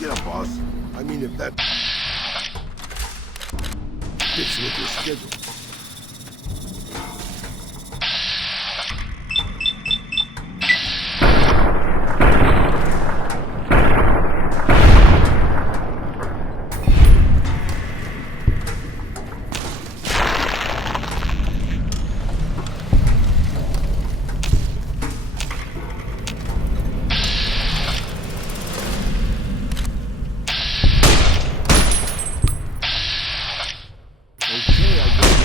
Get up, boss. I mean, if that fits with your schedule. Okay, I guess.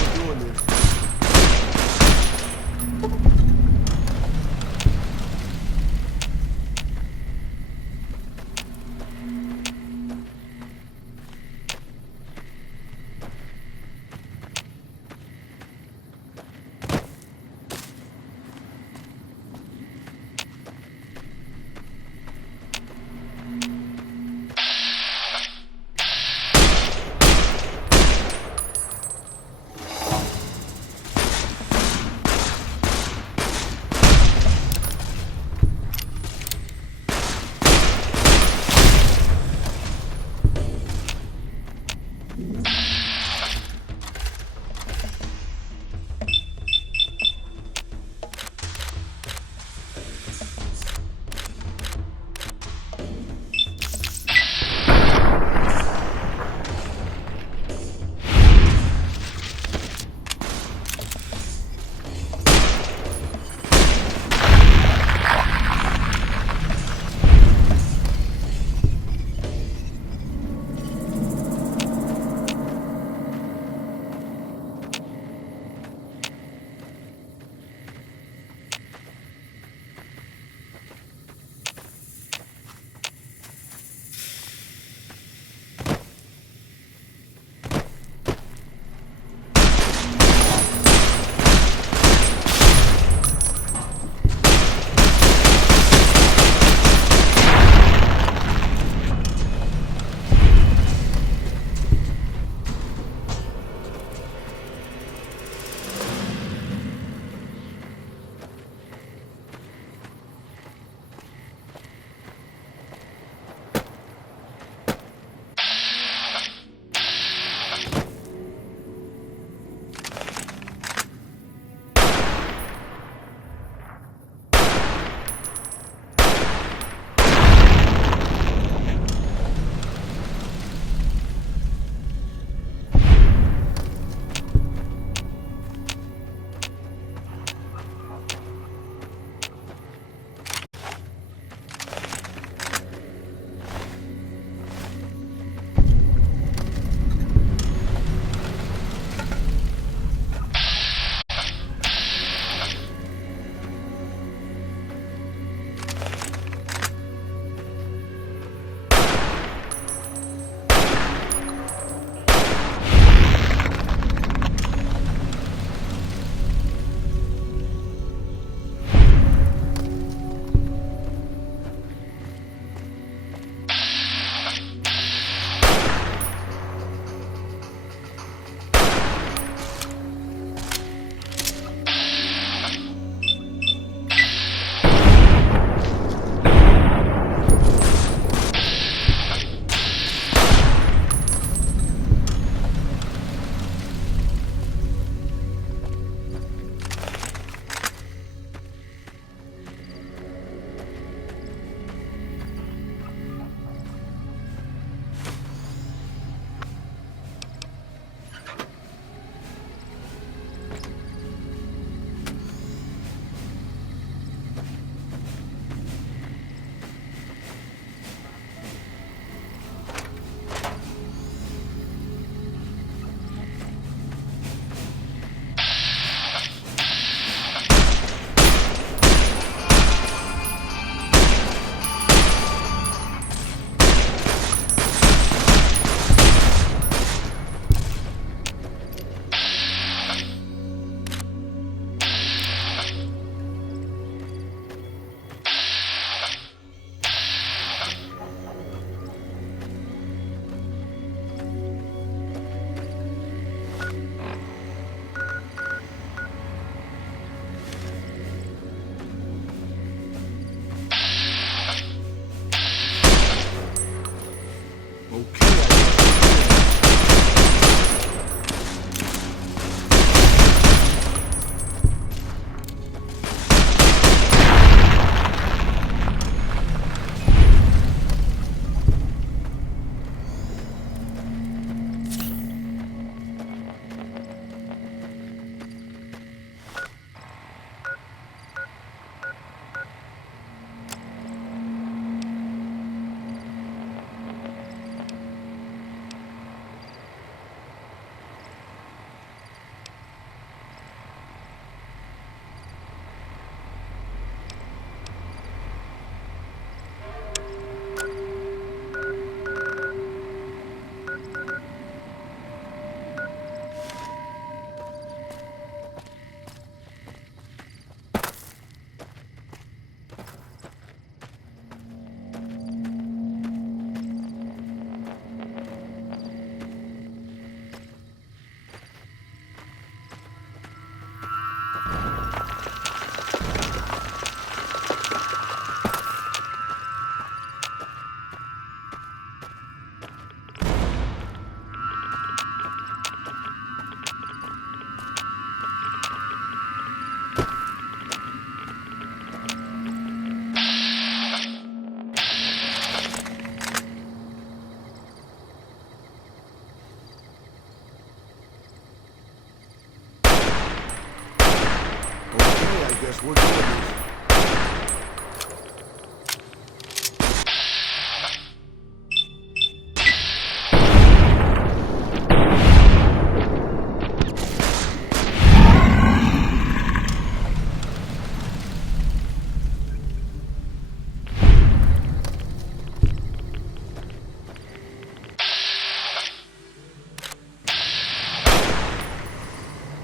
We're doing this.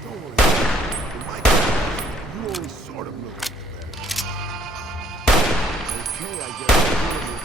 Don't worry. In my case, you only sort of look like that. Okay, I guess we're doing this.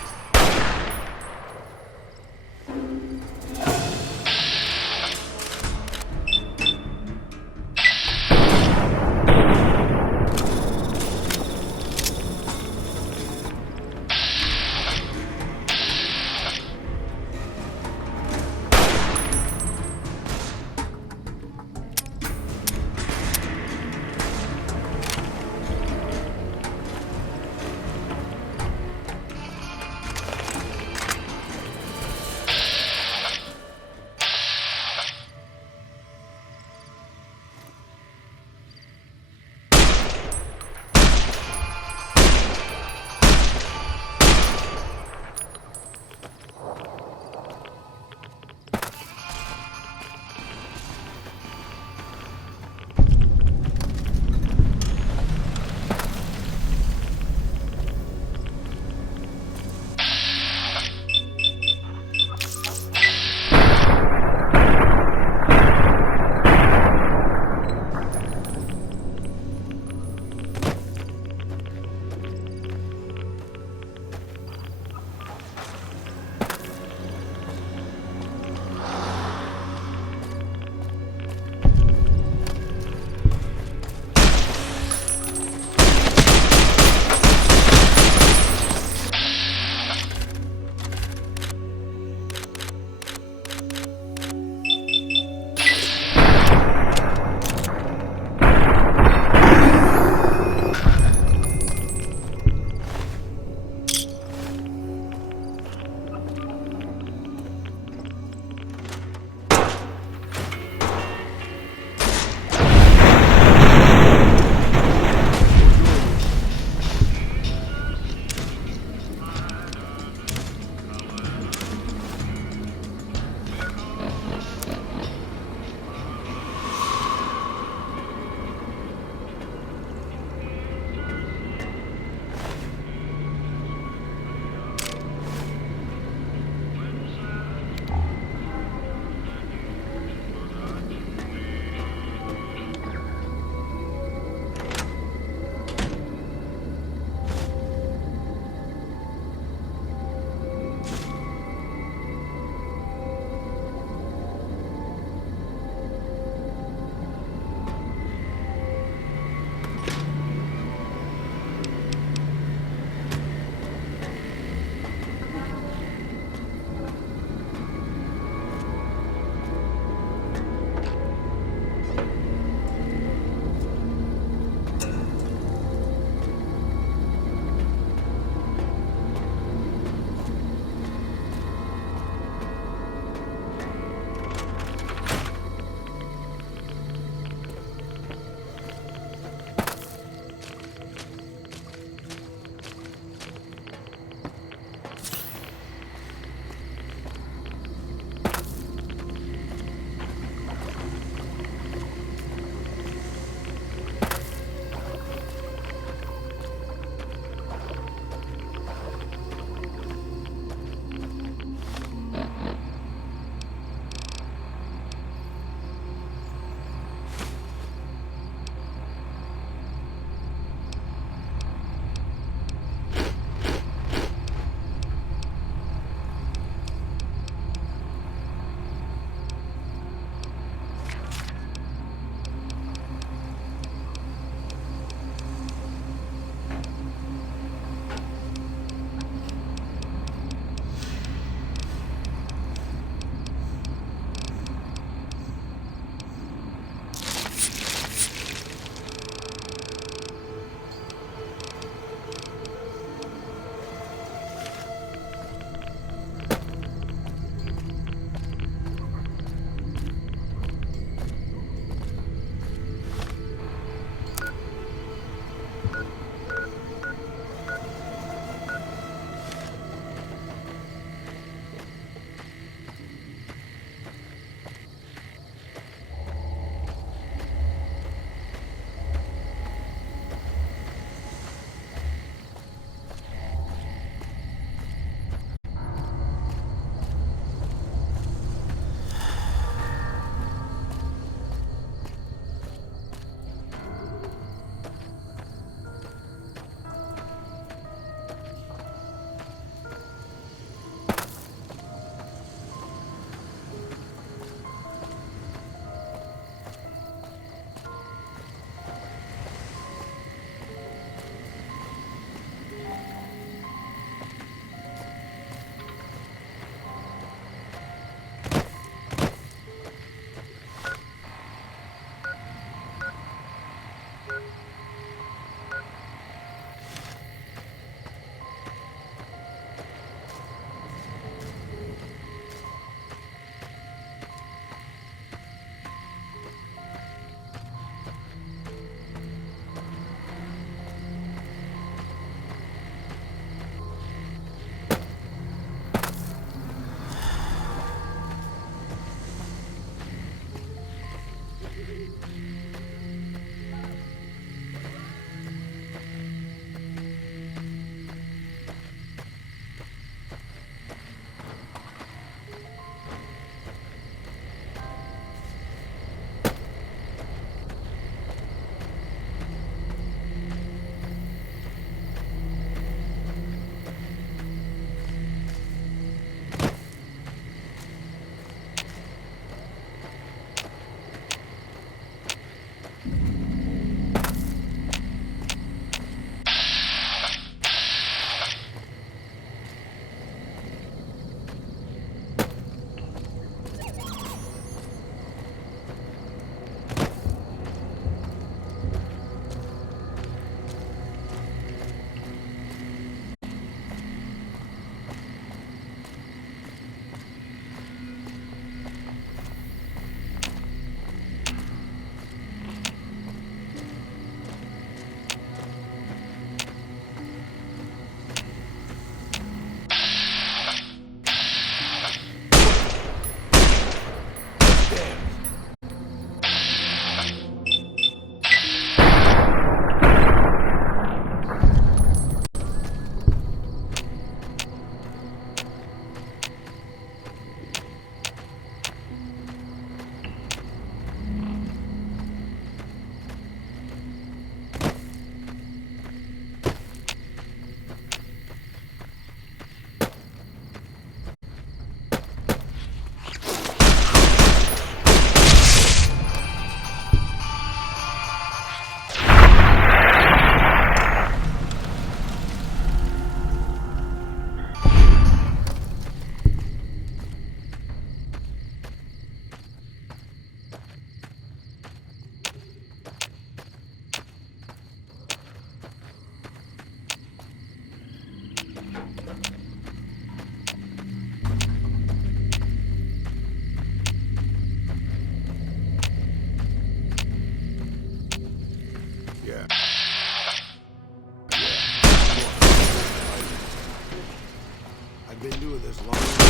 Been doing this long.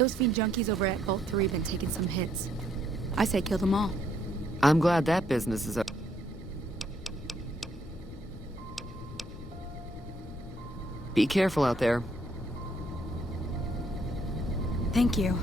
Those fiend junkies over at Vault 3 been taking some hits. I say kill them all. I'm glad that business is up. Be careful out there. Thank you.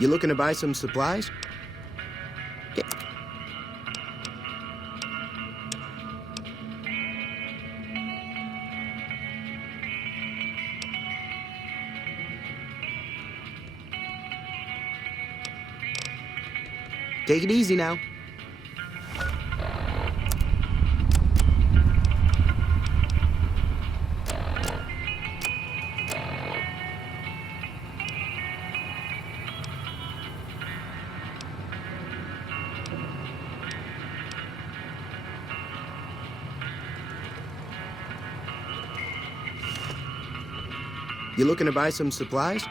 You looking to buy some supplies? Yeah. Take it easy now. You looking to buy some supplies?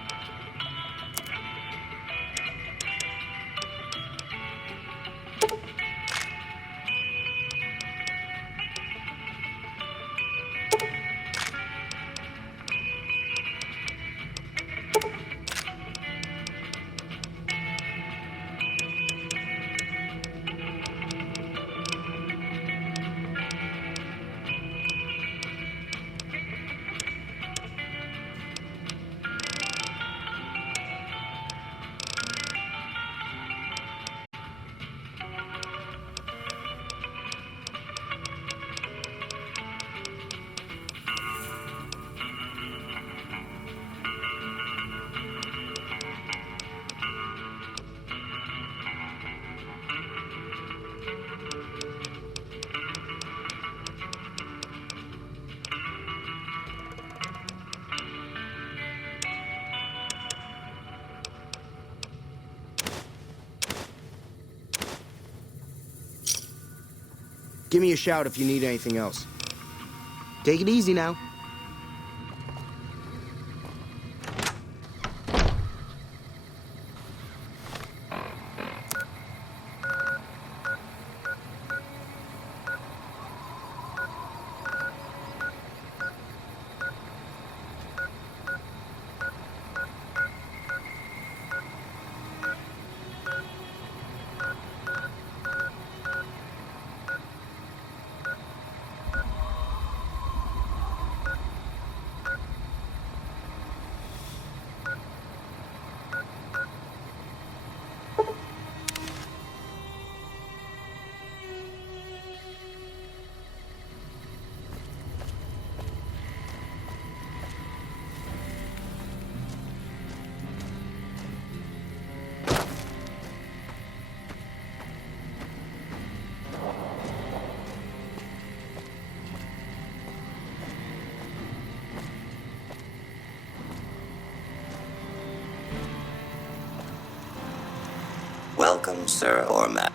Give me a shout if you need anything else. Take it easy now. Welcome, Sir Ormat.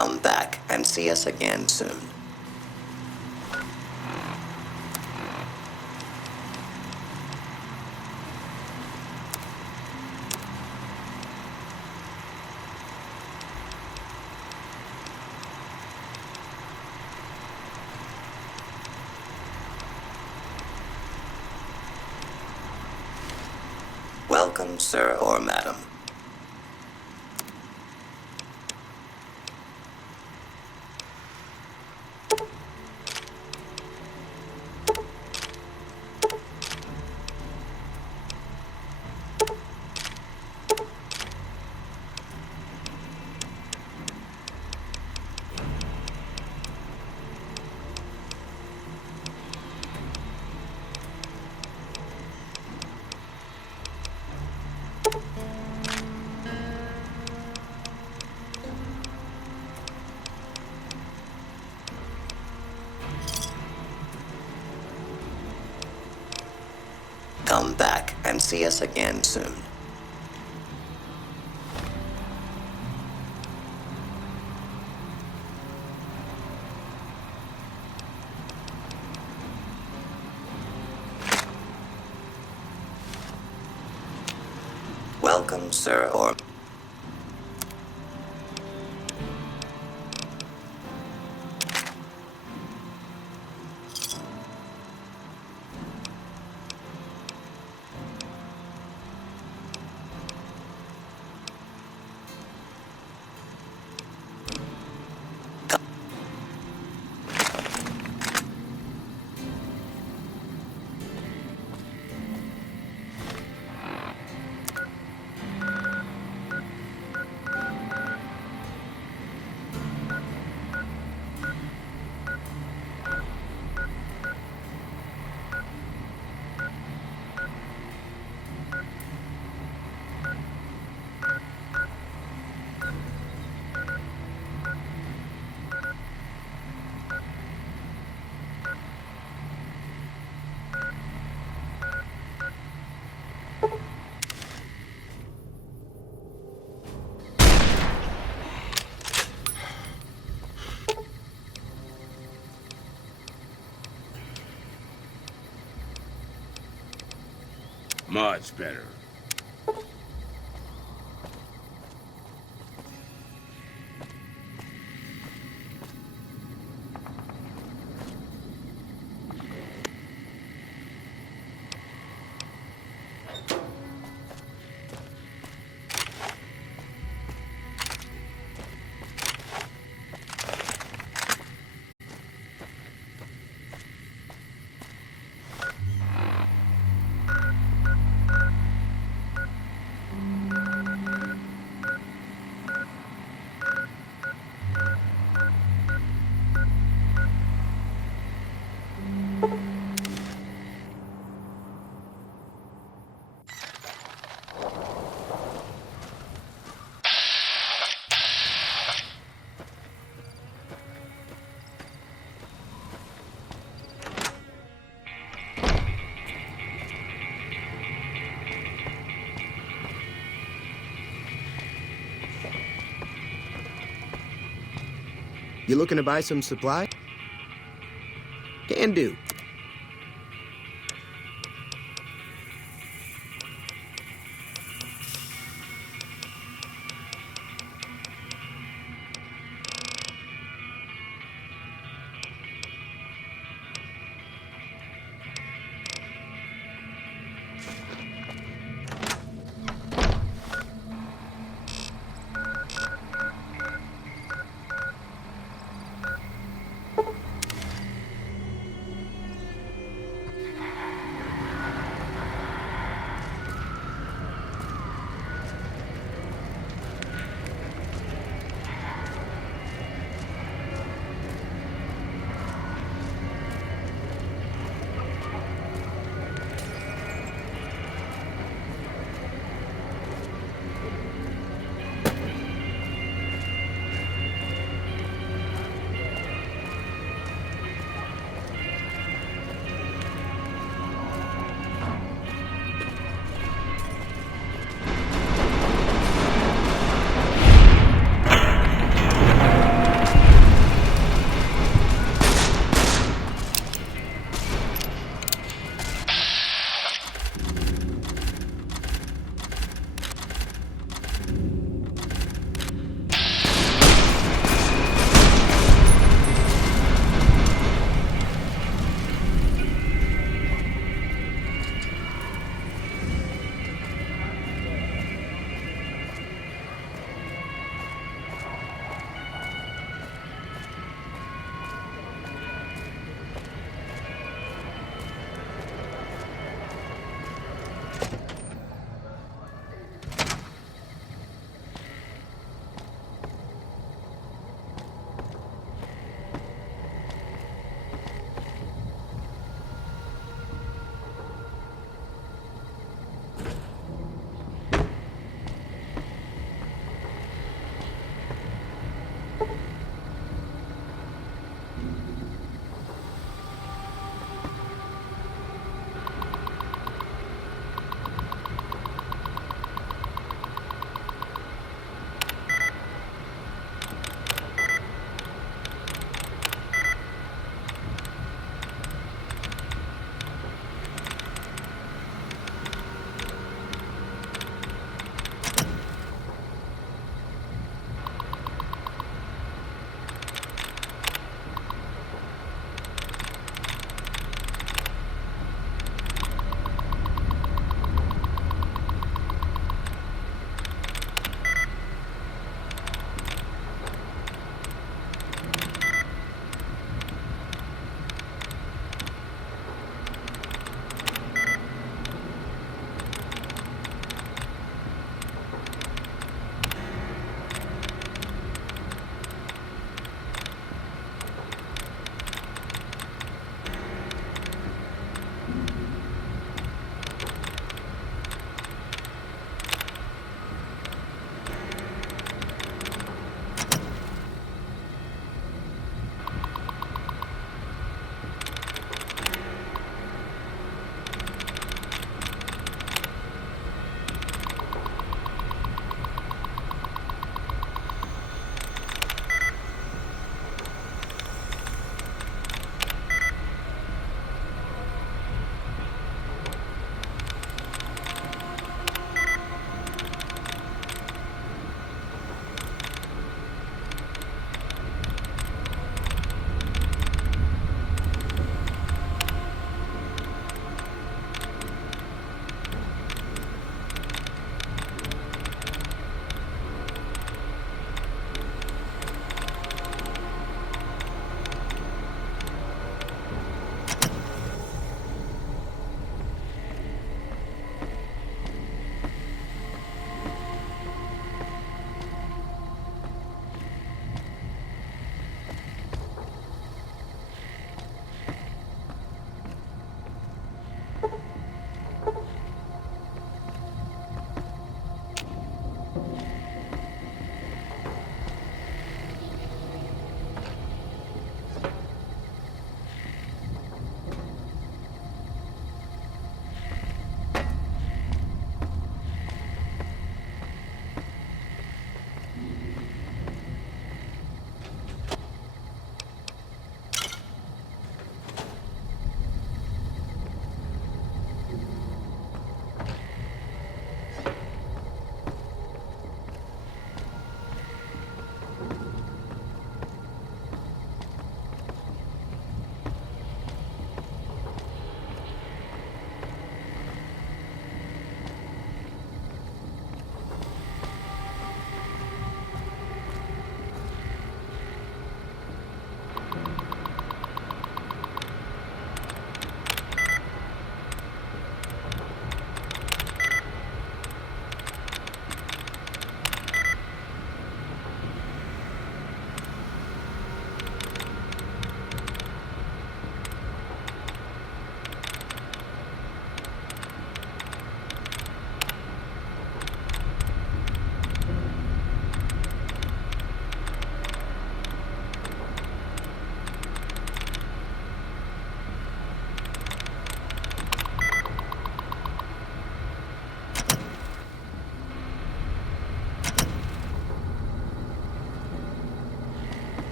Come back and see us again soon. Welcome, sir or madam. Come back and see us again soon. Welcome, sir or... Much better. You looking to buy some supply? Can do.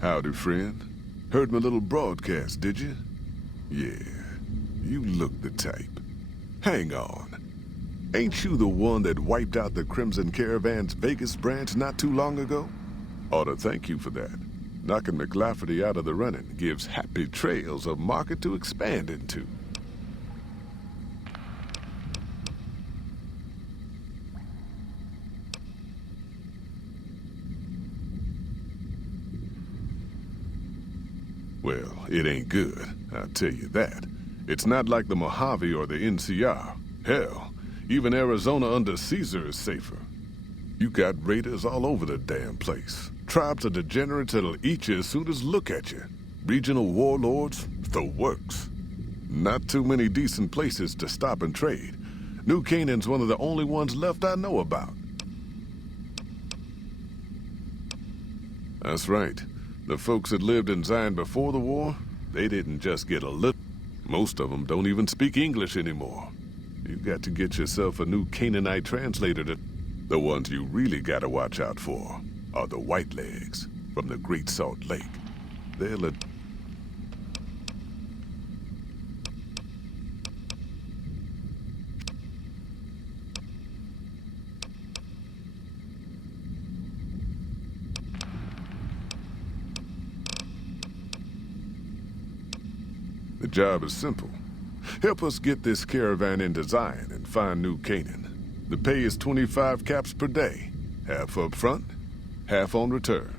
Howdy, friend. Heard my little broadcast, did you? Yeah, you look the type. Hang on. Ain't you the one that wiped out the Crimson Caravan's Vegas branch not too long ago? Ought to thank you for that. Knocking McLafferty out of the running gives Happy Trails a market to expand into. Well, it ain't good, I'll tell you that. It's not like the Mojave or the NCR. Hell, even Arizona under Caesar is safer. You got raiders all over the damn place. Tribes of degenerates that'll eat you as soon as look at you. Regional warlords, the works. Not too many decent places to stop and trade. New Canaan's one of the only ones left I know about. That's right. The folks that lived in Zion before the war, they didn't just get a little. Most of them don't even speak English anymore. You got to get yourself a new Canaanite translator to... The ones you really gotta watch out for are the Whitelegs from the Great Salt Lake. They'll... The job is simple. Help us get this caravan into Zion and find New Canaan. The pay is 25 caps per day. Half up front, half on return.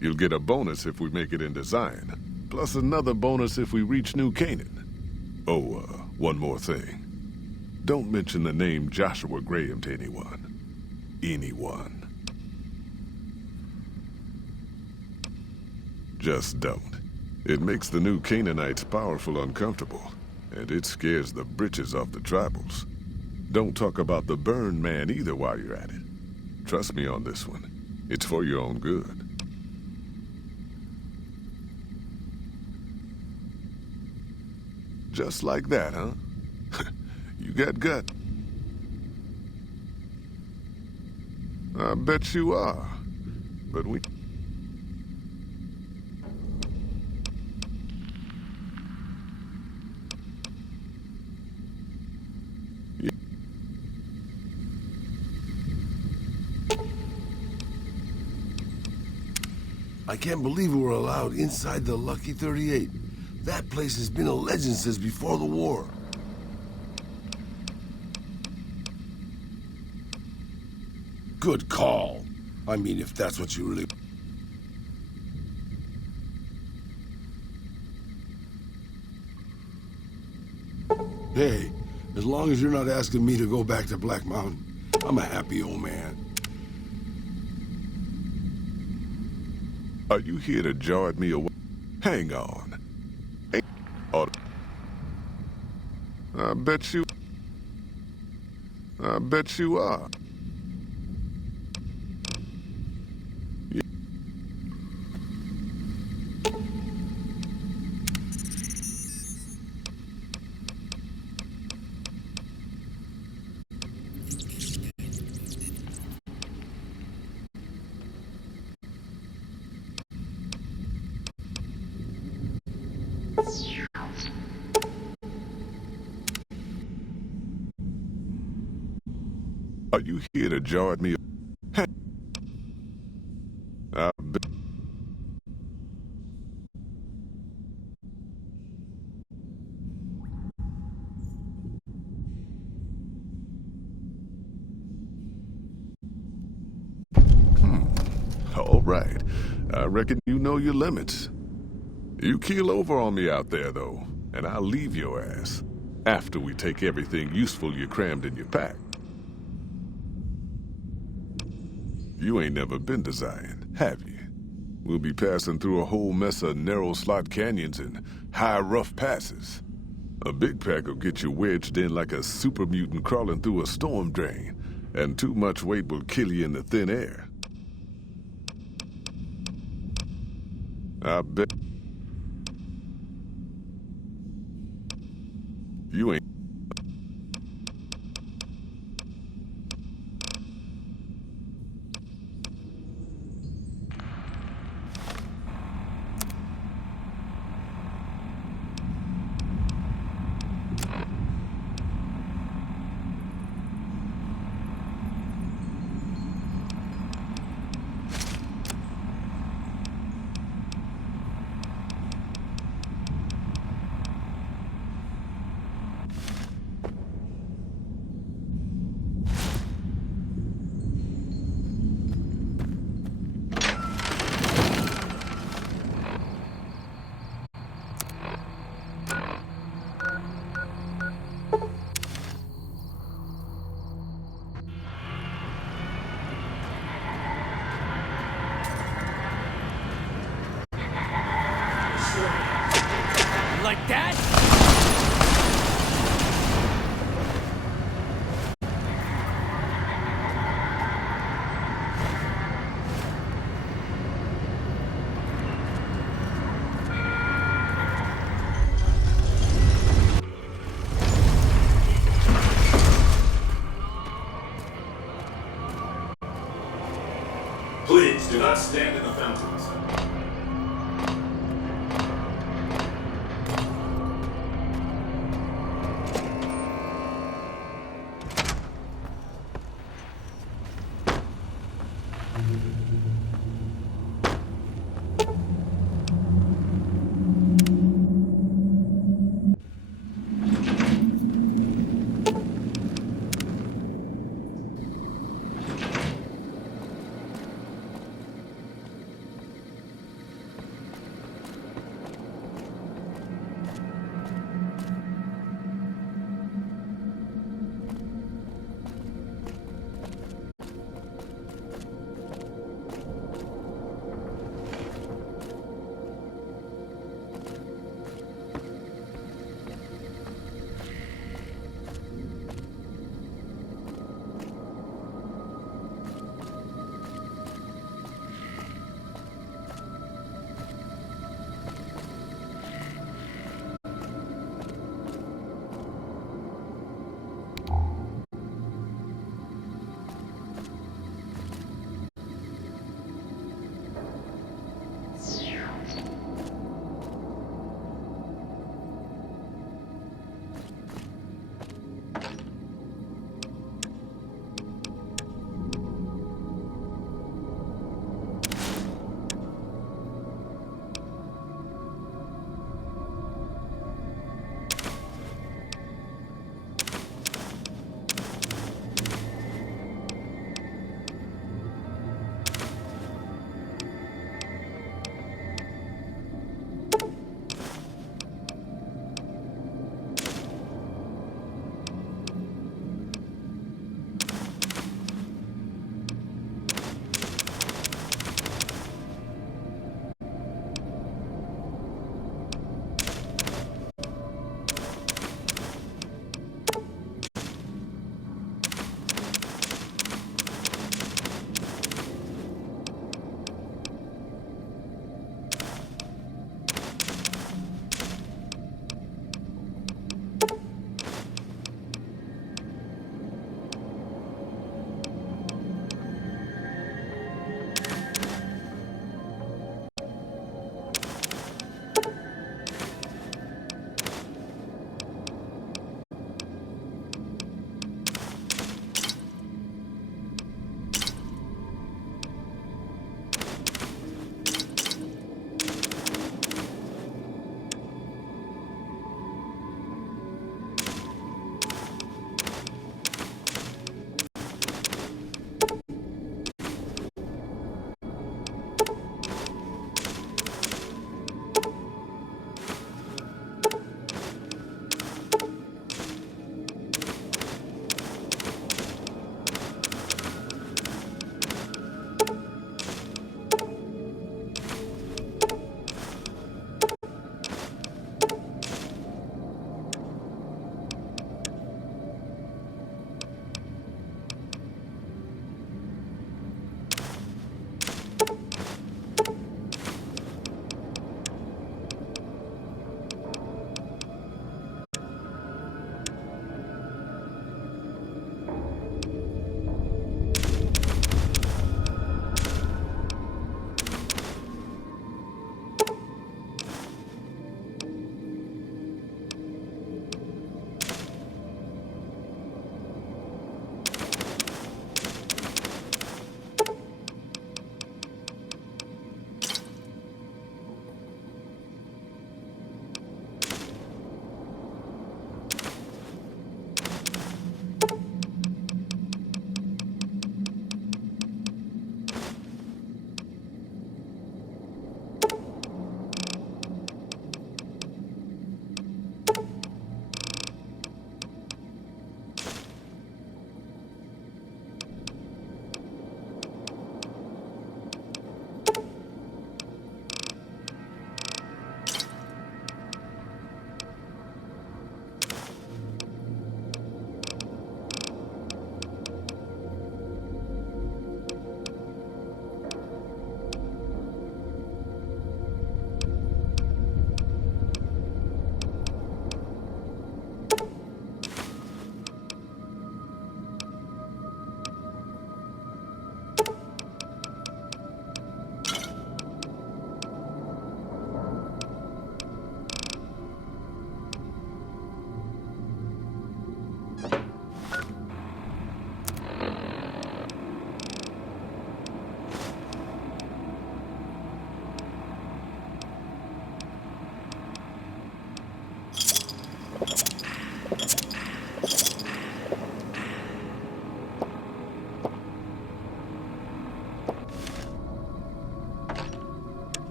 You'll get a bonus if we make it into Zion, plus another bonus if we reach New Canaan. Oh, one more thing. don't mention the name Joshua Graham to anyone. Anyone. Just don't. It makes the new Canaanites powerful uncomfortable, and it scares the britches off the tribals. Don't talk about the Burn Man either while you're at it. Trust me on this one. It's for your own good. Just like that, huh? You got gut. I bet you are. But we... I can't believe we were allowed inside the Lucky 38. That place has been a legend since before the war. Good call. I mean, if that's what you really... Hey, as long as you're not asking me to go back to Black Mountain, I'm a happy old man. Are you here to jar me away? Hang on. I bet you are. Yeah. Are you here to jar me? I bet. All right. I reckon you know your limits. You keel over on me out there, though, and I'll leave your ass after we take everything useful you crammed in your pack. You ain't never been to Zion, have you? We'll be passing through a whole mess of narrow slot canyons and high rough passes. A big pack will get you wedged in like a super mutant crawling through a storm drain, and too much weight will kill you in the thin air. I bet you ain't. Like that? Please do not stand in the fountains.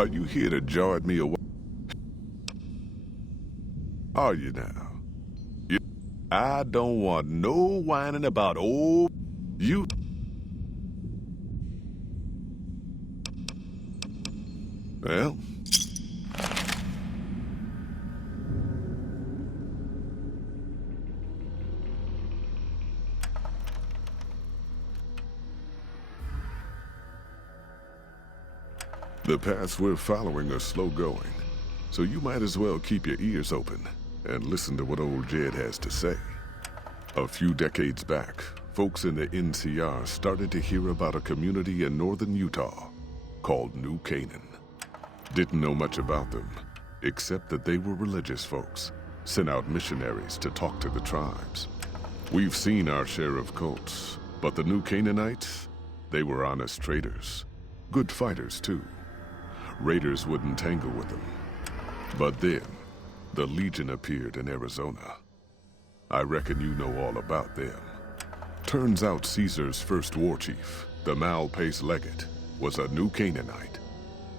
Are you here to join me or what? Are you now? I don't want no whining about old you. Well, the paths we're following are slow going, so you might as well keep your ears open and listen to what old Jed has to say. A few decades back, folks in the NCR started to hear about a community in northern Utah called New Canaan. Didn't know much about them, except that they were religious folks, sent out missionaries to talk to the tribes. We've seen our share of cults, but the New Canaanites, they were honest traders. Good fighters, too. Raiders wouldn't tangle with them. But then, the Legion appeared in Arizona. I reckon you know all about them. Turns out Caesar's first war chief, the Malpais Legate, was a New Canaanite,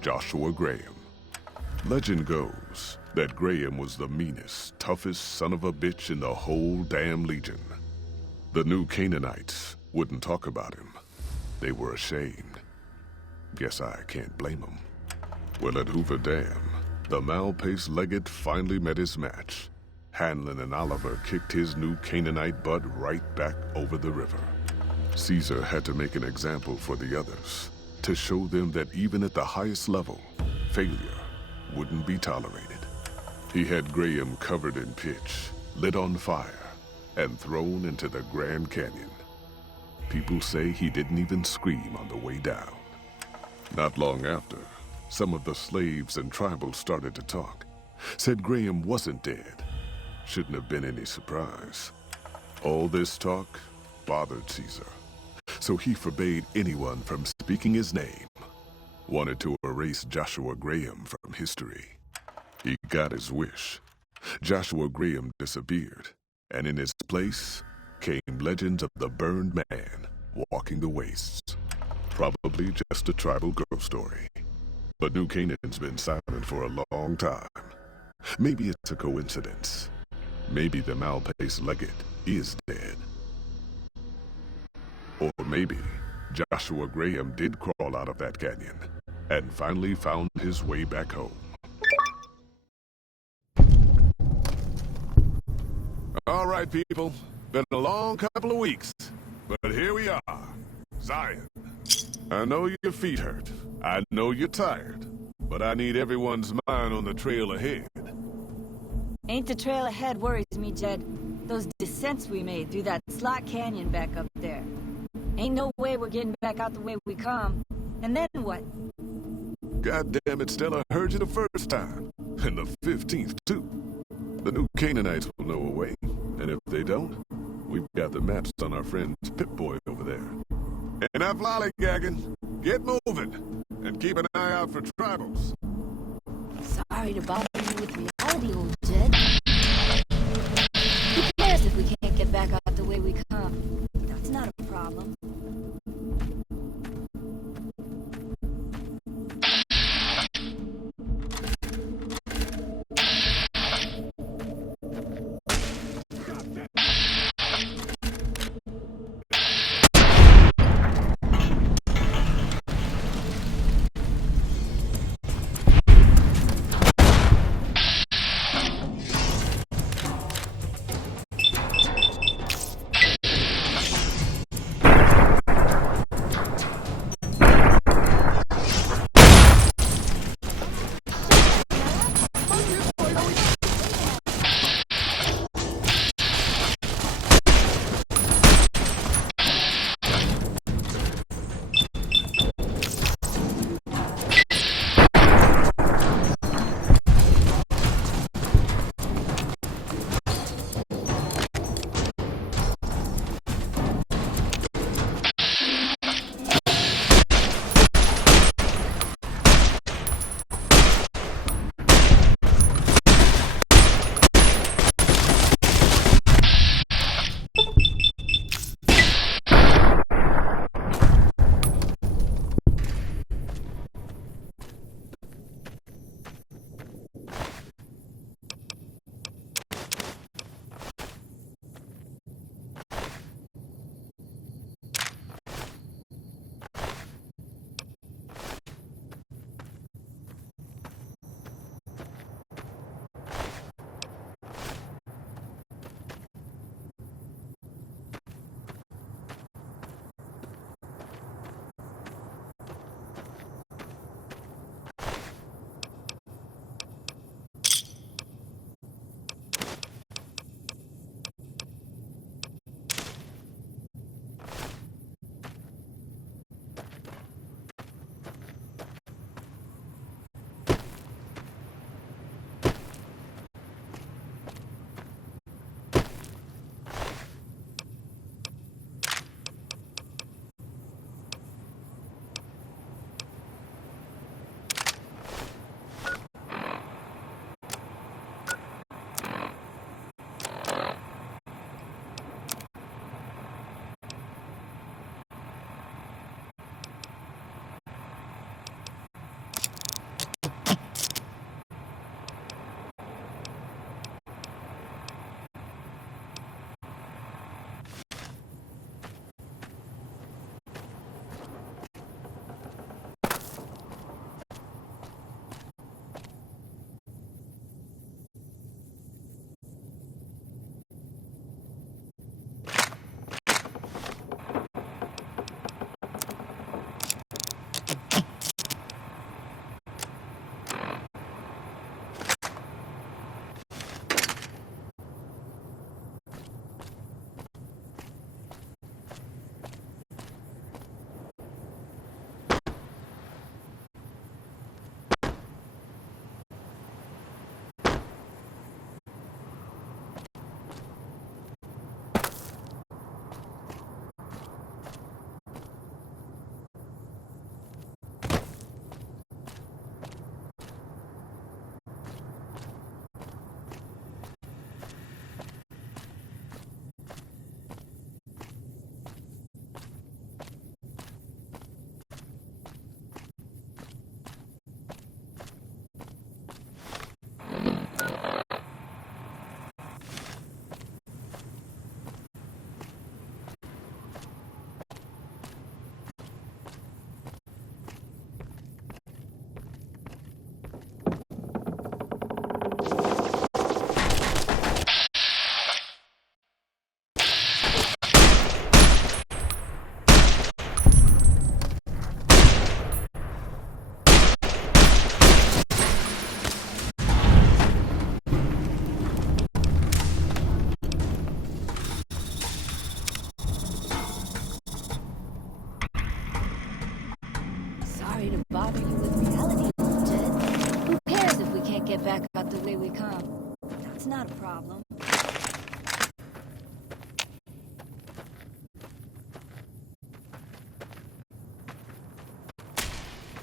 Joshua Graham. Legend goes that Graham was the meanest, toughest son of a bitch in the whole damn Legion. The New Canaanites wouldn't talk about him. They were ashamed. Guess I can't blame them. Well, at Hoover Dam, the Malpais Legate finally met his match. Hanlon and Oliver kicked his New Canaanite butt right back over the river. Caesar had to make an example for the others, to show them that even at the highest level, failure wouldn't be tolerated. He had Graham covered in pitch, lit on fire, and thrown into the Grand Canyon. People say he didn't even scream on the way down. Not long after, some of the slaves and tribals started to talk. Said Graham wasn't dead. Shouldn't have been any surprise. All this talk bothered Caesar, so he forbade anyone from speaking his name. Wanted to erase Joshua Graham from history. He got his wish. Joshua Graham disappeared, and in his place came legends of the burned man walking the wastes. Probably just a tribal ghost story. But New Canaan's been silent for a long time. Maybe it's a coincidence. Maybe the Malpais Legate is dead. Or maybe Joshua Graham did crawl out of that canyon and finally found his way back home. All right, people. Been a long couple of weeks, but here we are. Zion. I know your feet hurt. I know you're tired. But I need everyone's mind on the trail ahead. Ain't the trail ahead worries me, Jed. Those descents we made through that slot canyon back up there. Ain't no way we're getting back out the way we come. And then what? God damn it, Stella, heard you the first time. And the 15th, too. The New Canaanites will know a way. And if they don't, we've got the maps on our friend Pip-Boy over there. And I'm lollygagging. Get moving. And keep an eye out for tribals. Sorry to bother you with reality, old Jed. Who cares if we can't get back out the way we come? That's not a problem. get back out the way we come. That's not a problem.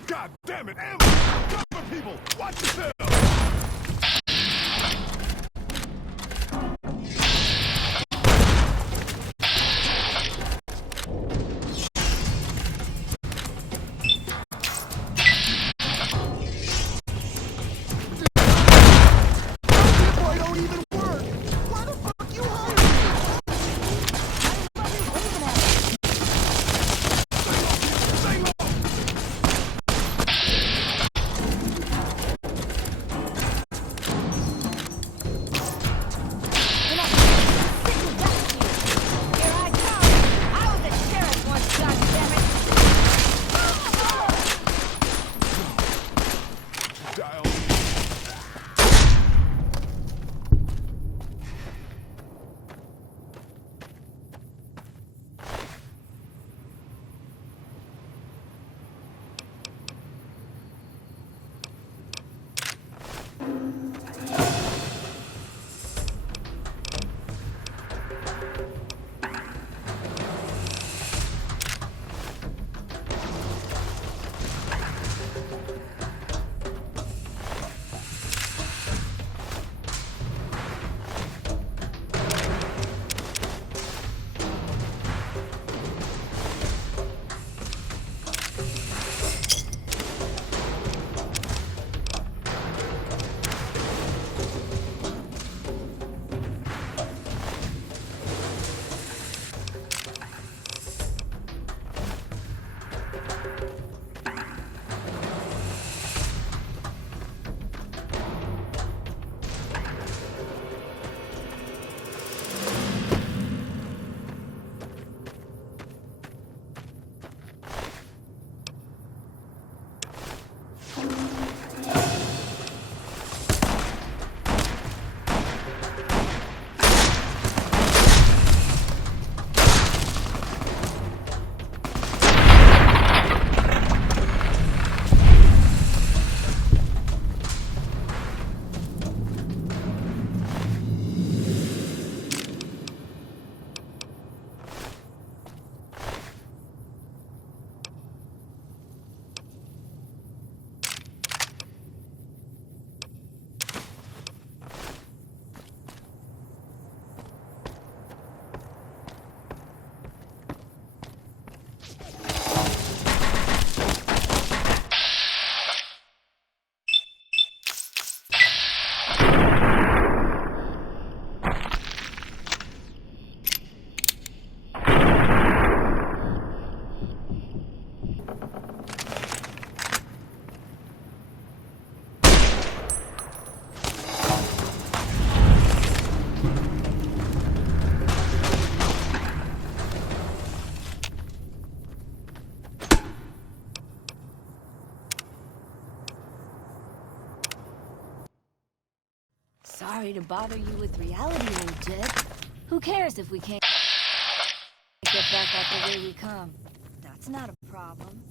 God damn it, ammo! Cover people! Watch yourself! Sorry to bother you with reality, old Jed. Who cares if we can't get back out the way we come? That's not a problem.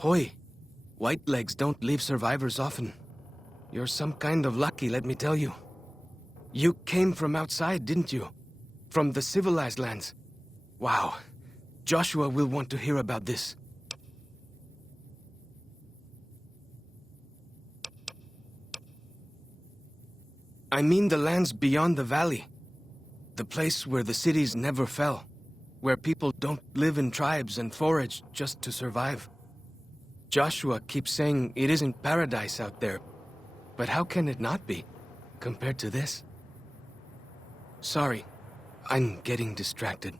Hoy, Whitelegs don't leave survivors often. You're some kind of lucky, let me tell you. You came from outside, didn't you? From the civilized lands. Wow. Joshua will want to hear about this. I mean the lands beyond the valley. The place where the cities never fell. Where people don't live in tribes and forage just to survive. Joshua keeps saying it isn't paradise out there. But how can it not be, compared to this? Sorry, I'm getting distracted.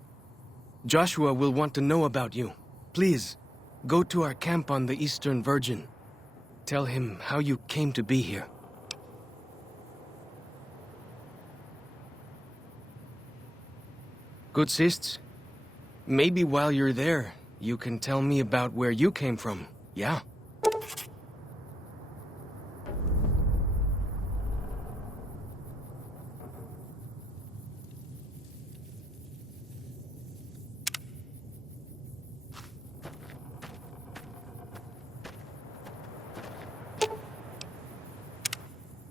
Joshua will want to know about you. Please, go to our camp on the Eastern Virgin. Tell him how you came to be here. Good sists. Maybe while you're there, you can tell me about where you came from, yeah?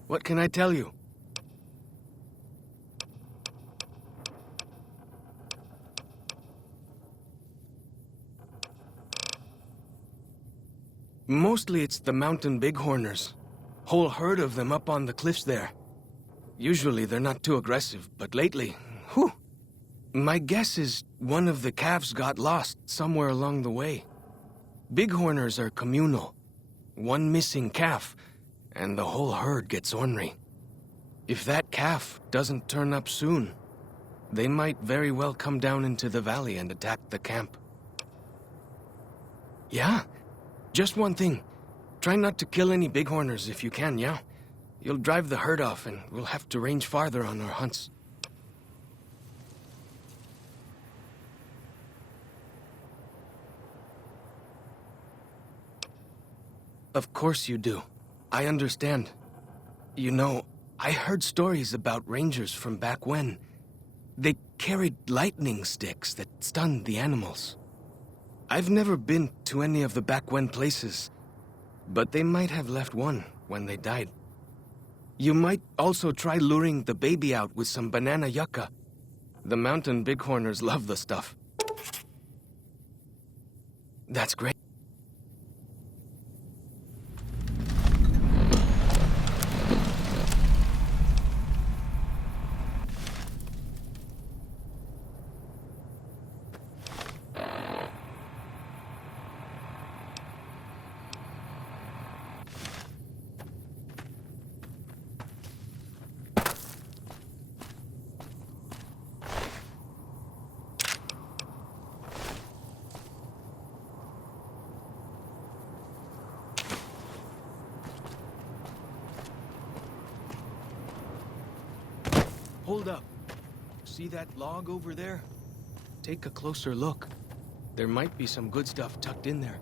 What can I tell you? Mostly it's the mountain bighorners. Whole herd of them up on the cliffs there. Usually they're not too aggressive, but lately, whew. My guess is one of the calves got lost somewhere along the way. Bighorners are communal. One missing calf, and the whole herd gets ornery. If that calf doesn't turn up soon, they might very well come down into the valley and attack the camp. Yeah. Just one thing. Try not to kill any bighorners if you can, yeah? You'll drive the herd off and we'll have to range farther on our hunts. Of course you do. I understand. You know, I heard stories about rangers from back when. They carried lightning sticks that stunned the animals. I've never been to any of the back when places, but they might have left one when they died. You might also try luring the baby out with some banana yucca. The mountain bighorners love the stuff. That's great. Hold up. See that log over there? Take a closer look. There might be some good stuff tucked in there.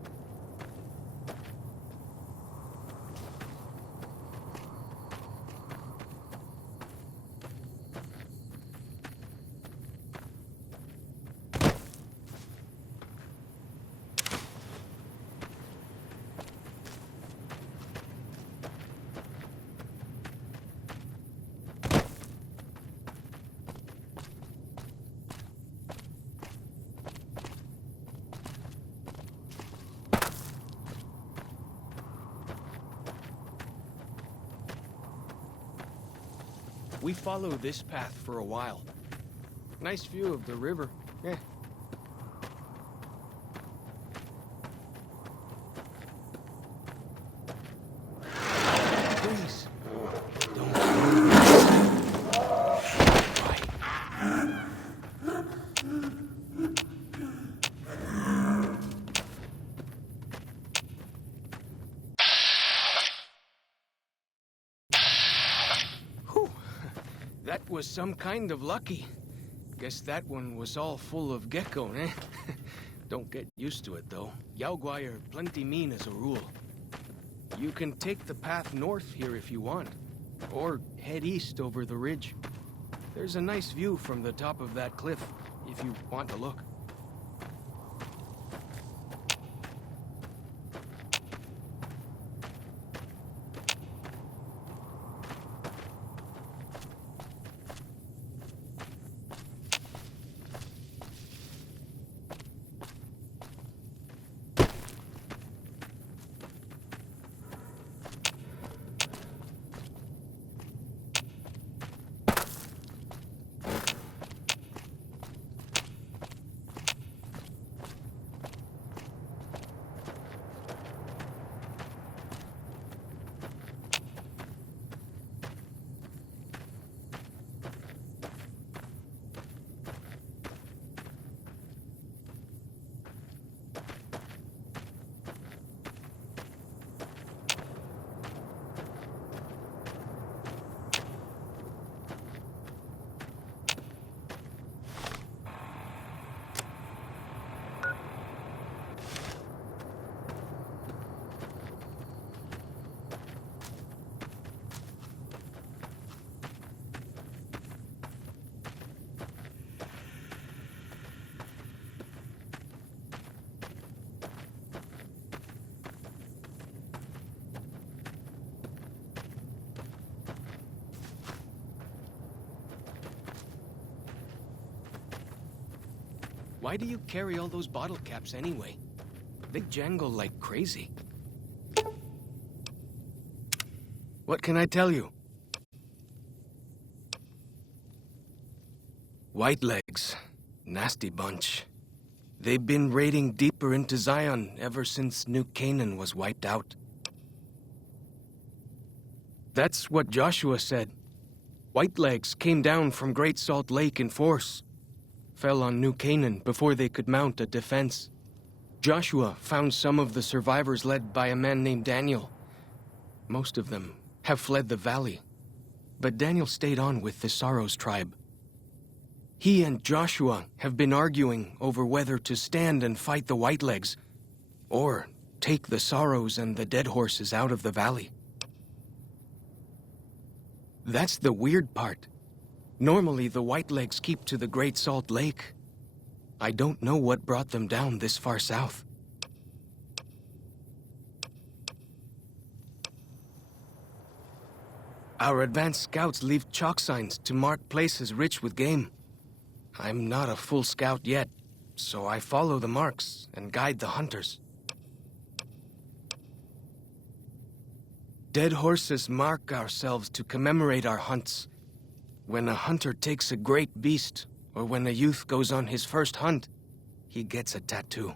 We follow this path for a while. Nice view of the river. Eh. Please, don't move. Right. Whew. That was some kind of lucky. Guess that one was all full of gecko, eh? Don't get used to it, though. Yaoguai are plenty mean as a rule. You can take the path north here if you want, or head east over the ridge. There's a nice view from the top of that cliff, if you want to look. Why do you carry all those bottle caps anyway? They jangle like crazy. What can I tell you? Whitelegs. Nasty bunch. They've been raiding deeper into Zion ever since New Canaan was wiped out. That's what Joshua said. Whitelegs came down from Great Salt Lake in force. Fell on New Canaan before they could mount a defense. Joshua found some of the survivors led by a man named Daniel. Most of them have fled the valley, but Daniel stayed on with the Saros tribe. He and Joshua have been arguing over whether to stand and fight the Whitelegs, or take the Saros and the dead horses out of the valley. That's the weird part. Normally, the Whitelegs keep to the Great Salt Lake. I don't know what brought them down this far south. Our advanced scouts leave chalk signs to mark places rich with game. I'm not a full scout yet, so I follow the marks and guide the hunters. Dead horses mark ourselves to commemorate our hunts. When a hunter takes a great beast, or when a youth goes on his first hunt, he gets a tattoo.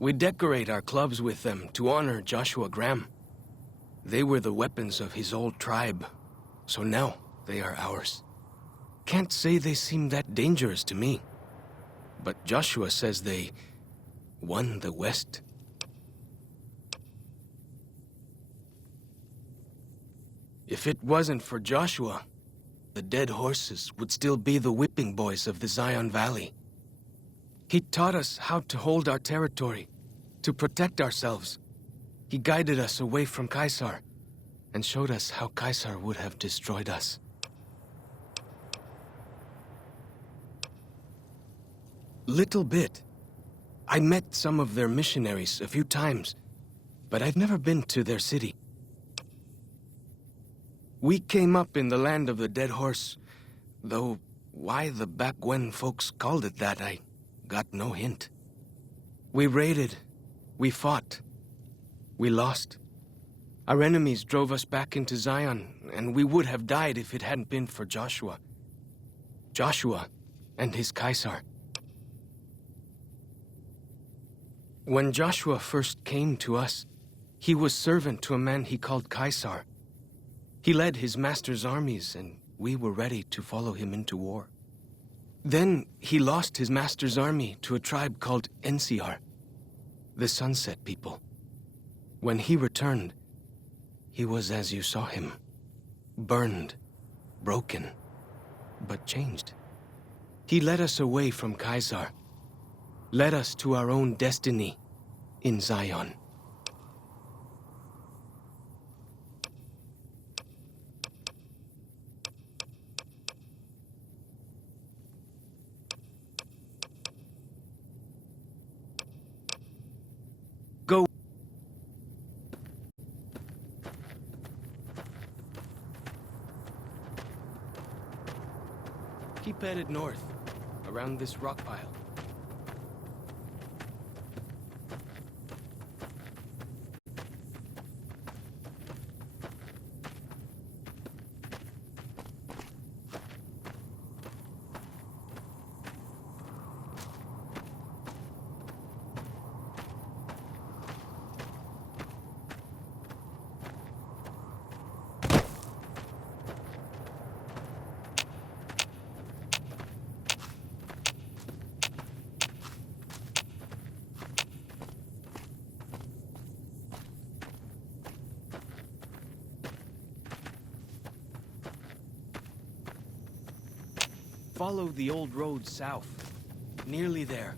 We decorate our clubs with them to honor Joshua Graham. They were the weapons of his old tribe, so now they are ours. Can't say they seem that dangerous to me, but Joshua says they won the West. If it wasn't for Joshua, the dead horses would still be the whipping boys of the Zion Valley. He taught us how to hold our territory, to protect ourselves. He guided us away from Caesar, and showed us how Caesar would have destroyed us. Little bit. I met some of their missionaries a few times, but I've never been to their city. We came up in the land of the dead horse, though why the back when folks called it that, I got no hint. We raided, we fought, we lost. Our enemies drove us back into Zion, and we would have died if it hadn't been for Joshua. Joshua and his Caesar. When Joshua first came to us, he was servant to a man he called Caesar. He led his master's armies, and we were ready to follow him into war. Then he lost his master's army to a tribe called NCR, the Sunset People. When he returned, he was as you saw him, burned, broken, but changed. He led us away from Caesar, led us to our own destiny in Zion. Go. Keep headed north, around this rock pile. Follow the old road south. Nearly there.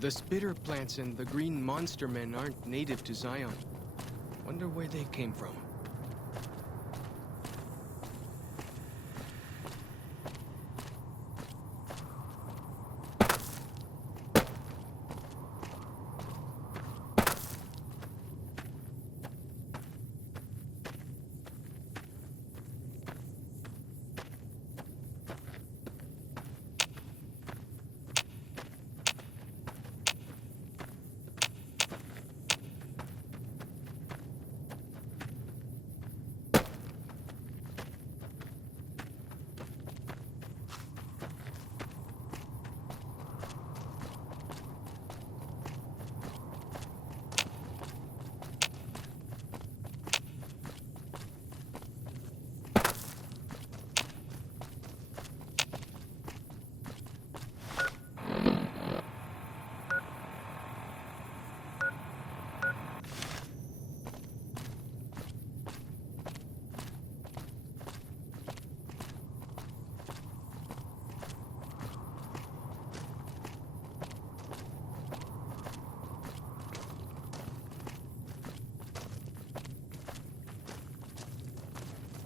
The spitter plants and the green monster men aren't native to Zion. Wonder where they came from.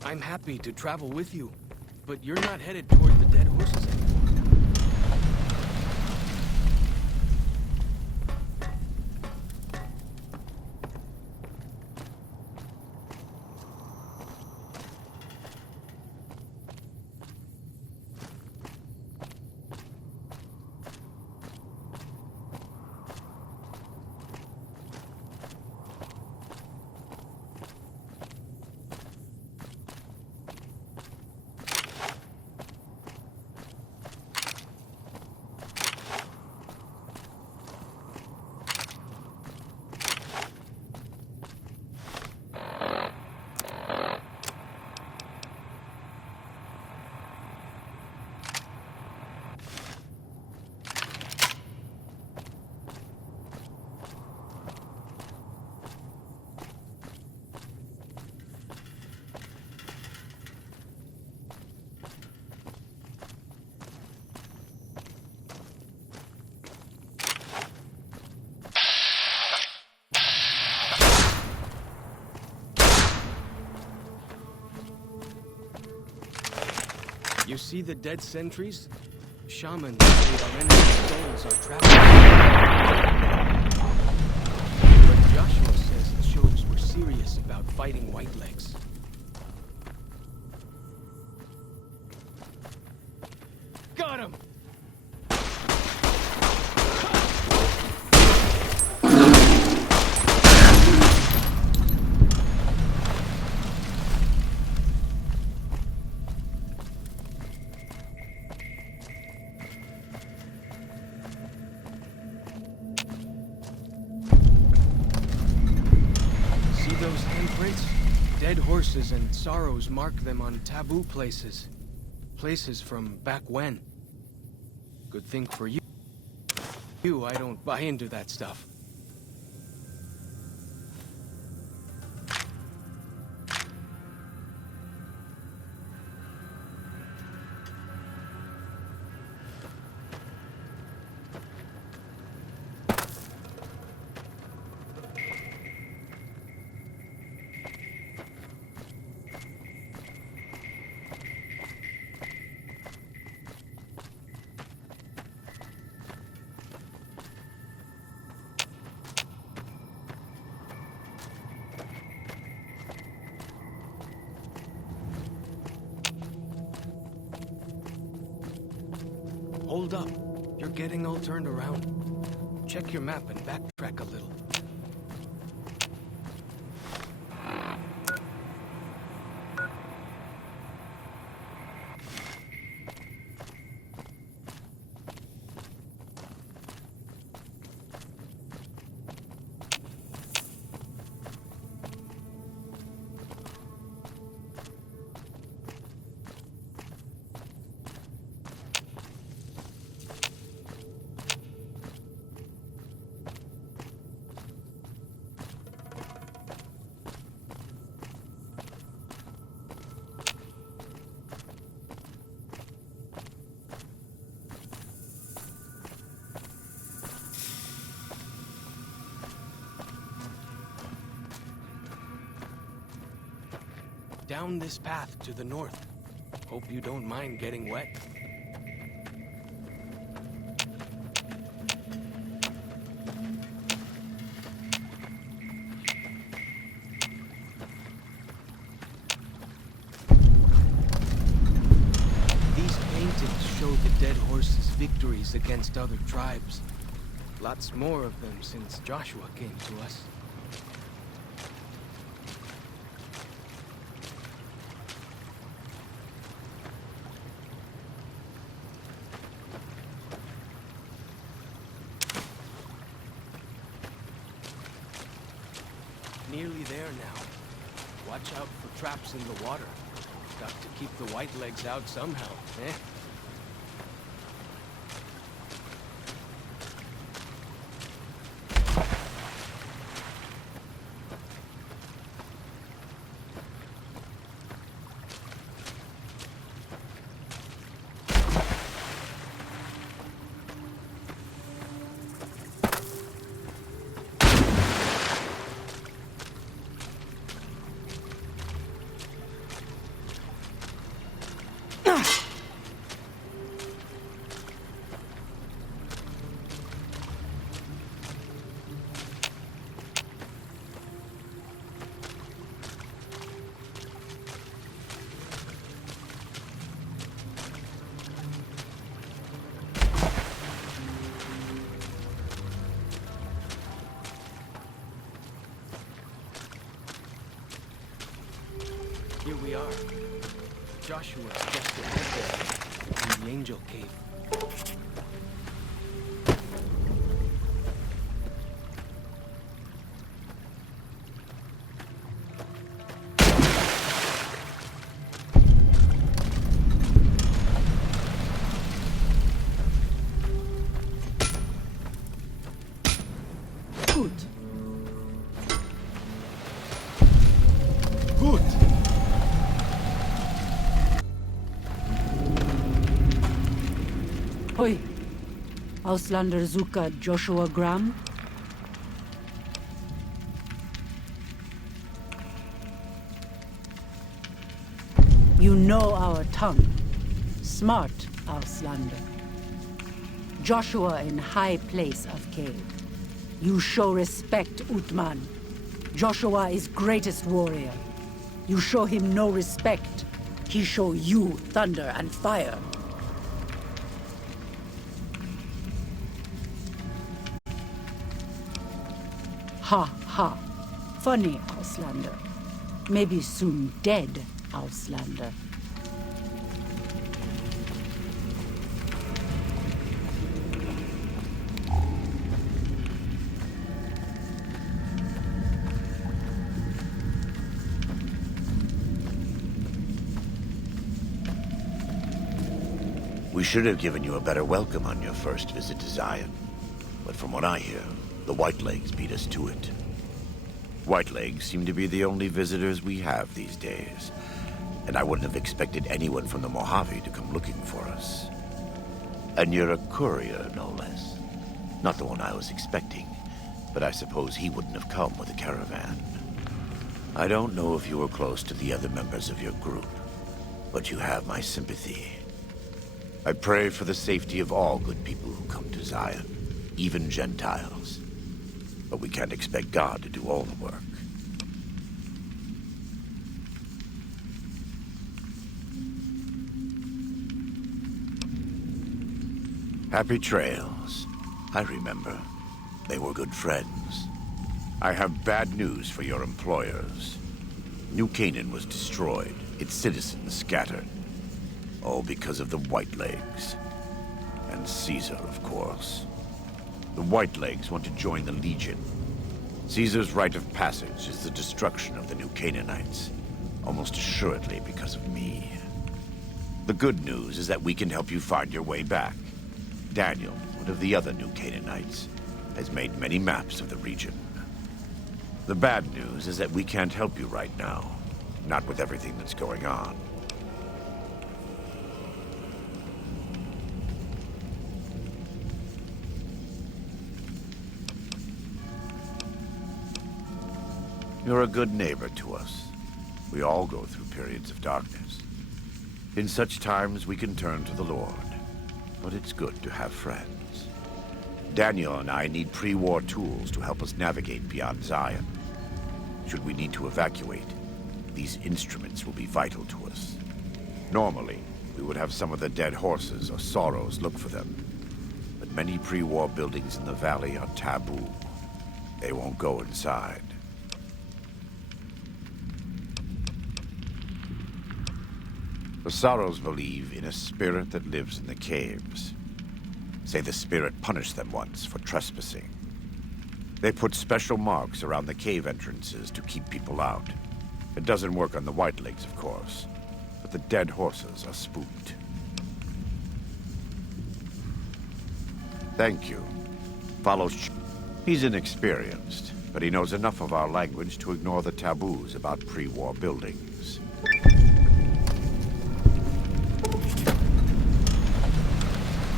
I'm happy to travel with you, but you're not headed toward the dead horses anymore. You see the dead sentries? Shamans say our enemy's souls are trapped. But Joshua says it shows we're serious about fighting Whitelegs. Got him! Dead horses and sorrows mark them on taboo places. Places from back when. Good thing for you. I don't buy into that stuff. Hold up. You're getting all turned around. Check your map and backtrack a little. down this path to the north. Hope you don't mind getting wet. These paintings show the dead horse's victories against other tribes. Lots more of them since Joshua came to us. Nearly there now. Watch out for traps in the water. Got to keep the white legs out somehow, eh? Here we are. Joshua's just ahead there, in the Angel Cave. Gut. Gut. Hoi. Auslander Zuka Joshua Graham. You know our tongue. Smart, Auslander. Joshua in high place of cave. You show respect, Utman. Joshua is greatest warrior. You show him no respect. He show you thunder and fire. Ha ha. Funny, Auslander. Maybe soon dead, Auslander. We should have given you a better welcome on your first visit to Zion. But from what I hear, the Whitelegs beat us to it. Whitelegs seem to be the only visitors we have these days. And I wouldn't have expected anyone from the Mojave to come looking for us. And you're a courier, no less. Not the one I was expecting, but I suppose he wouldn't have come with a caravan. I don't know if you were close to the other members of your group, but you have my sympathy. I pray for the safety of all good people who come to Zion, even Gentiles. But we can't expect God to do all the work. Happy trails. I remember. They were good friends. I have bad news for your employers. New Canaan was destroyed, its citizens scattered. All because of the Whitelegs. And Caesar, of course. The Whitelegs want to join the Legion. Caesar's rite of passage is the destruction of the New Canaanites. Almost assuredly because of me. The good news is that we can help you find your way back. Daniel, one of the other New Canaanites, has made many maps of the region. The bad news is that we can't help you right now. Not with everything that's going on. You're a good neighbor to us. We all go through periods of darkness. In such times, we can turn to the Lord. But it's good to have friends. Daniel and I need pre-war tools to help us navigate beyond Zion. Should we need to evacuate, these instruments will be vital to us. Normally, we would have some of the dead horses or sorrows look for them. But many pre-war buildings in the valley are taboo. They won't go inside. The Sorrows believe in a spirit that lives in the caves. Say the spirit punished them once for trespassing. They put special marks around the cave entrances to keep people out. It doesn't work on the Whitelegs, of course, but the dead horses are spooked. Thank you. Follows. He's inexperienced, but he knows enough of our language to ignore the taboos about pre-war buildings.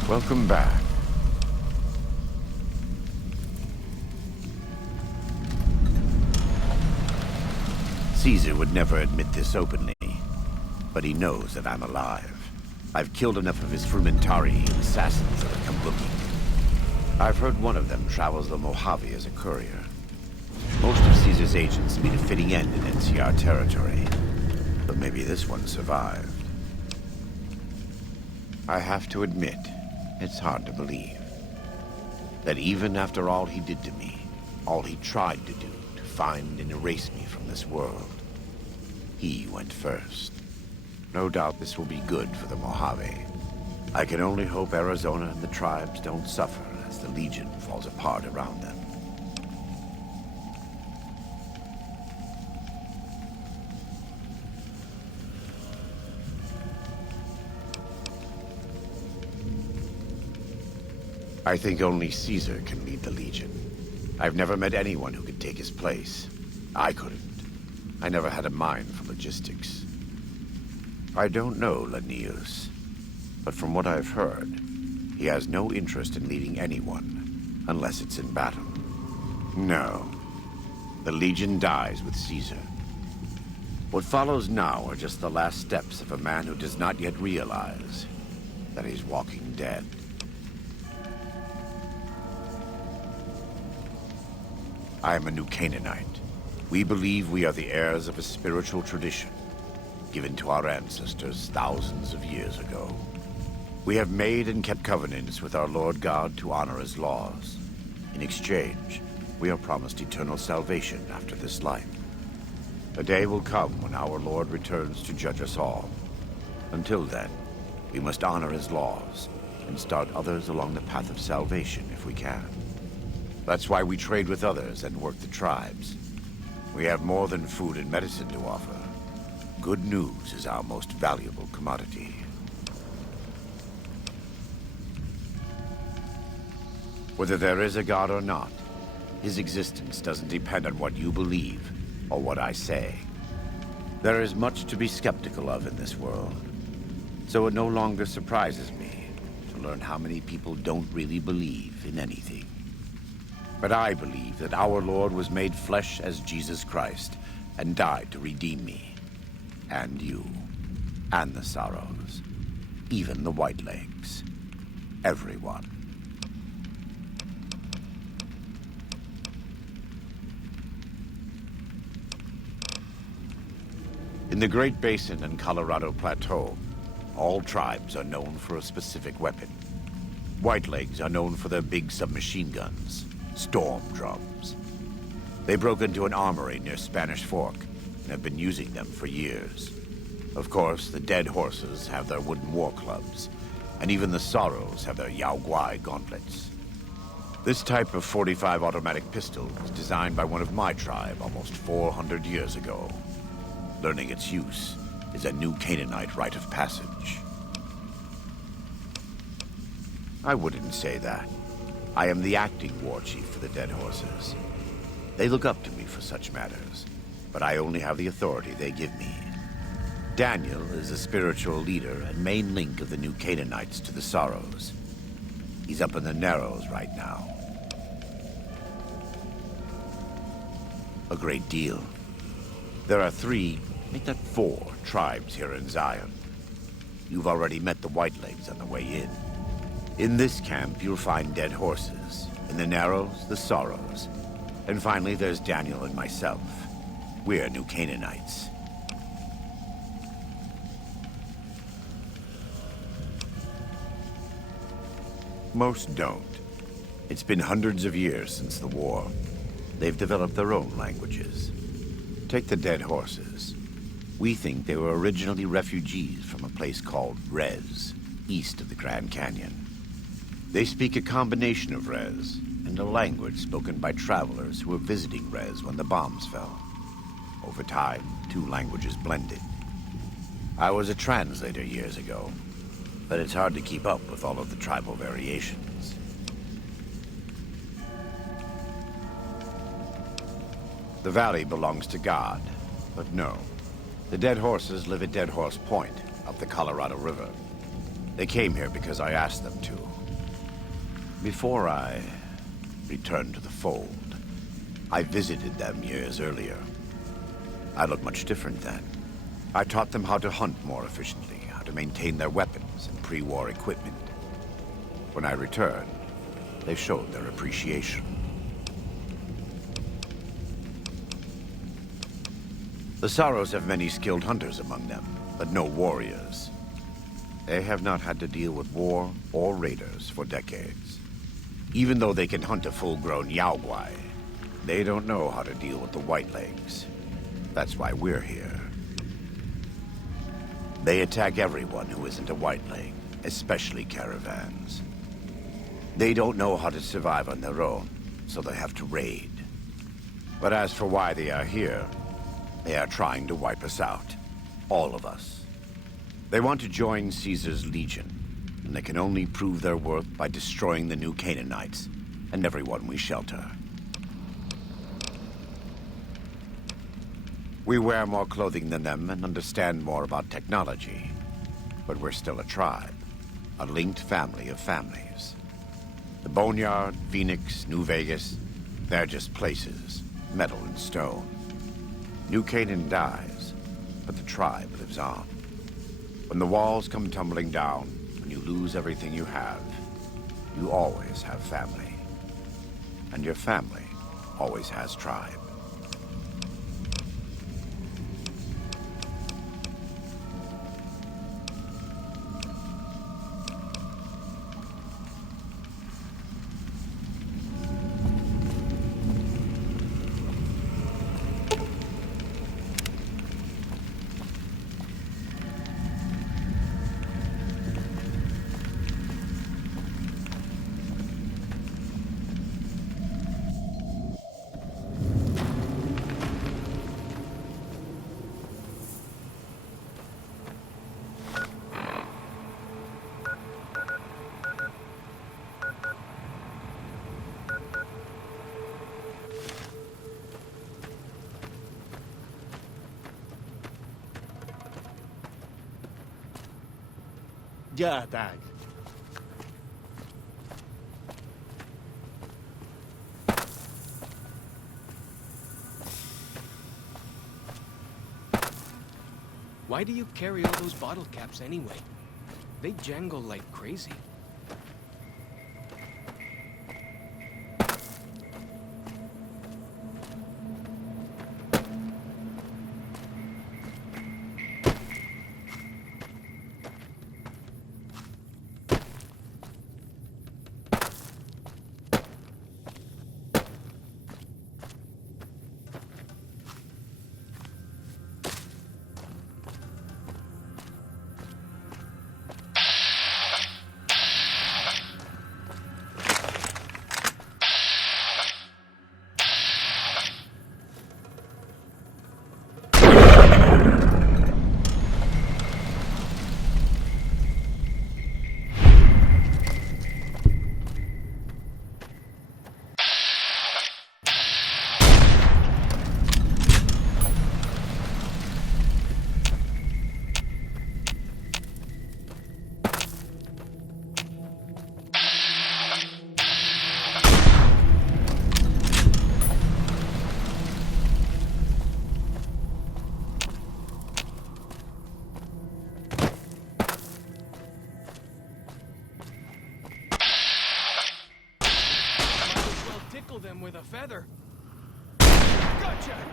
Welcome back. Caesar would never admit this openly, but he knows that I'm alive. I've killed enough of his Frumentari assassins that have come looking. I've heard one of them travels the Mojave as a courier. Most of Caesar's agents meet a fitting end in NCR territory, but maybe this one survived. I have to admit, it's hard to believe that even after all he did to me, all he tried to do to find and erase me from this world, he went first. No doubt this will be good for the Mojave. I can only hope Arizona and the tribes don't suffer as the Legion falls apart around them. I think only Caesar can lead the Legion. I've never met anyone who could take his place. I couldn't. I never had a mind for logistics. I don't know Linnaeus, but from what I've heard, he has no interest in leading anyone, unless it's in battle. No. The Legion dies with Caesar. What follows now are just the last steps of a man who does not yet realize that he's walking dead. I am a New Canaanite. We believe we are the heirs of a spiritual tradition given to our ancestors thousands of years ago. We have made and kept covenants with our Lord God to honor his laws. In exchange, we are promised eternal salvation after this life. A day will come when our Lord returns to judge us all. Until then, we must honor his laws and start others along the path of salvation if we can. That's why we trade with others and work the tribes. We have more than food and medicine to offer. Good news is our most valuable commodity. Whether there is a god or not, his existence doesn't depend on what you believe or what I say. There is much to be skeptical of in this world, so it no longer surprises me to learn how many people don't really believe in anything. But I believe that our Lord was made flesh as Jesus Christ and died to redeem me, and you, and the Sorrows, even the Whitelegs, everyone. In the Great Basin and Colorado Plateau, all tribes are known for a specific weapon. Whitelegs are known for their big submachine guns, storm drums. They broke into an armory near Spanish Fork and have been using them for years. Of course, the dead horses have their wooden war clubs, and even the Sorrows have their Yao Guai gauntlets. This type of .45 automatic pistol was designed by one of my tribe almost 400 years ago. Learning its use is a New Canaanite rite of passage. I wouldn't say that. I am the acting war chief for the dead horses. They look up to me for such matters, but I only have the authority they give me. Daniel is the spiritual leader and main link of the New Canaanites to the Sorrows. He's up in the Narrows right now. A great deal. There are 3 Make that 4 tribes here in Zion. You've already met the Whitelegs on the way in. In this camp, you'll find dead horses. In the Narrows, the Sorrows. And finally, there's Daniel and myself. We're New Canaanites. Most don't. It's been hundreds of years since the war. They've developed their own languages. Take the dead horses. We think they were originally refugees from a place called Rez, east of the Grand Canyon. They speak a combination of Rez and a language spoken by travelers who were visiting Rez when the bombs fell. Over time, 2 languages blended. I was a translator years ago, but it's hard to keep up with all of the tribal variations. The valley belongs to God, but no. The dead horses live at Dead Horse Point, up the Colorado River. They came here because I asked them to. Before I returned to the fold, I visited them years earlier. I looked much different then. I taught them how to hunt more efficiently, how to maintain their weapons and pre-war equipment. When I returned, they showed their appreciation. The Sorrows have many skilled hunters among them, but no warriors. They have not had to deal with war or raiders for decades. Even though they can hunt a full-grown Yaoguai, they don't know how to deal with the Whitelegs. That's why we're here. They attack everyone who isn't a Whiteleg, especially caravans. They don't know how to survive on their own, so they have to raid. But as for why they are here, they are trying to wipe us out. All of us. They want to join Caesar's Legion, and they can only prove their worth by destroying the New Canaanites and everyone we shelter. We wear more clothing than them and understand more about technology, but we're still a tribe, a linked family of families. The Boneyard, Phoenix, New Vegas, they're just places, metal and stone. New Canaan dies, but the tribe lives on. When the walls come tumbling down, when you lose everything you have, you always have family. And your family always has tribe. Yeah, Dad. Why do you carry all those bottle caps anyway? They jangle like crazy. Gotcha!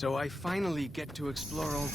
So I finally get to explore all...